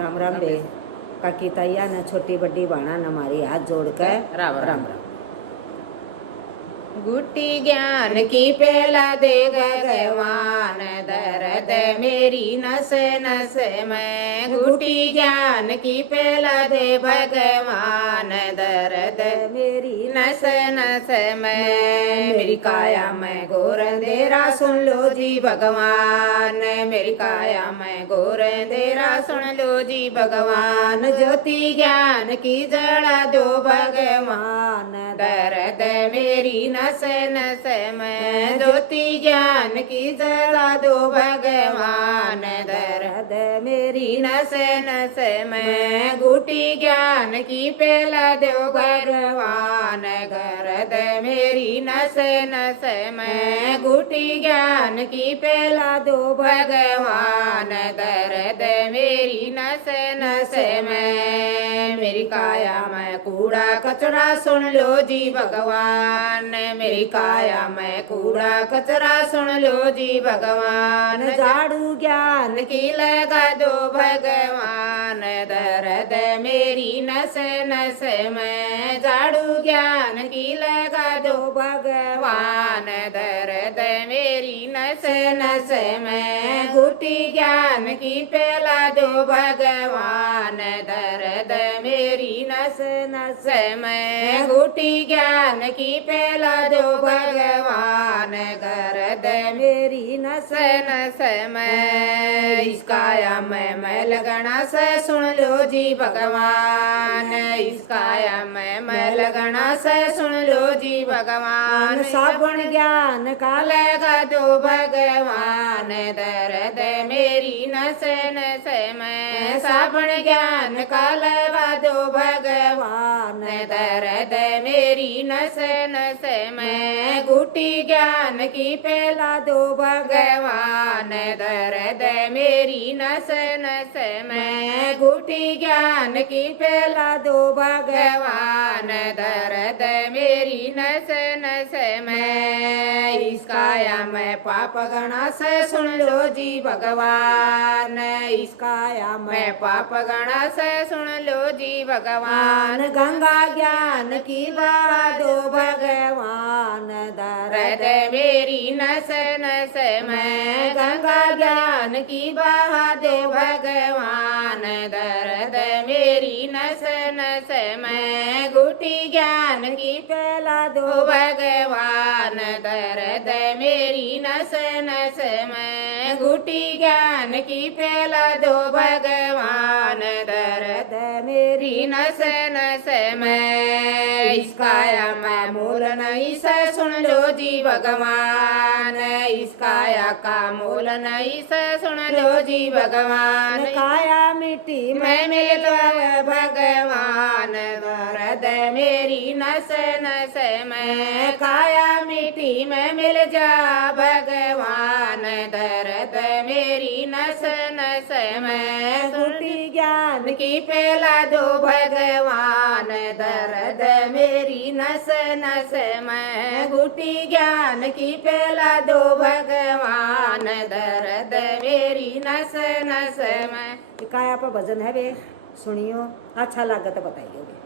राम राम बे काकी तैया न छोटी बड़ी बाणा न हमारी हाथ जोड़ कर राम राम राम राम। गुट्टी ज्ञान की पेला दे भगवान दर्द मेरी नस नस में गुट्टी ज्ञान की पेला दे भगवान दर्द मेरी नस नस में मेरी काया में घोर अंधेरा सुन लो जी भगवान मेरी काया में घोर अंधेरा सुन लो जी भगवान ज्योति ज्ञान की जड़ा दो भगवान दर्द मेरी नस नस में ज्योति ज्ञान की जड़ा दो भगवान दर्द मेरी नस नस में गुटी ज्ञान की पेला दो भगवान गरद मेरी नस नस में गुटी ज्ञान की पेला दो भगवान दर्द मेरी नस नस में मेरी काया में कूड़ा कचरा सुन लो जी भगवान मेरी काया में कूड़ा कचरा सुन लो जी भगवान झाड़ू ज्ञान की लगा दो भगवान दर्द मेरी नस नस में झाड़ू ज्ञान की लगा दो भगवान दर्द मेरी नस नस में घुटी ज्ञान की पेला दो भगवान दर्द मेरी नस नस में घुटी ज्ञान की पेला दो भगवान गरद मेरी नस नस में इस काया में मैल गणा से सुन लो जी भगवान इस काया में मैल गणा से सुन लो जी भगवान साबुन ज्ञान का लगा दो भगवान दर्द मेरी नस नस में साबुन ज्ञान का लगा दो भगवान दर्द मेरी नस नस में घुटी ज्ञान की पेला दो भगवान दर्द मेरी नस नस में घुटी ज्ञान की पेला दो भगवान दर्द मेरी नस नस में इस काया में पाप गणा से सुन लो जी भगवान इस काया में पाप गणा से सुन लो जी भगवान गंगा ज्ञान की बहा दो भगवान दर्द मेरी नस नस में गंगा ज्ञान की बहा दो भगवान दर्द मेरी नस नस में घुटी ज्ञान की पेला दो भगवान दर्द मेरी नस नस में घुटी ज्ञान की पेला दो भगवान दर्द मेरी नस नस में इस काया में मूल नहीं से सुन लो जी भगवान इस काया का मूल नहीं से सुन लो जी भगवान काया मिट्टी मैं मिल भगवान दर्द मेरी नस नस में काया मिट्टी में मिल जा भगवान दर्द मेरी नस नस में घुटी ज्ञान की पेला दो भगवान दर्द मेरी नस नस में घुटी ज्ञान की पेला दो भगवान दर्द मेरी नस नस में काया पर भजन है बे सुनियो अच्छा लगा तो बताइए।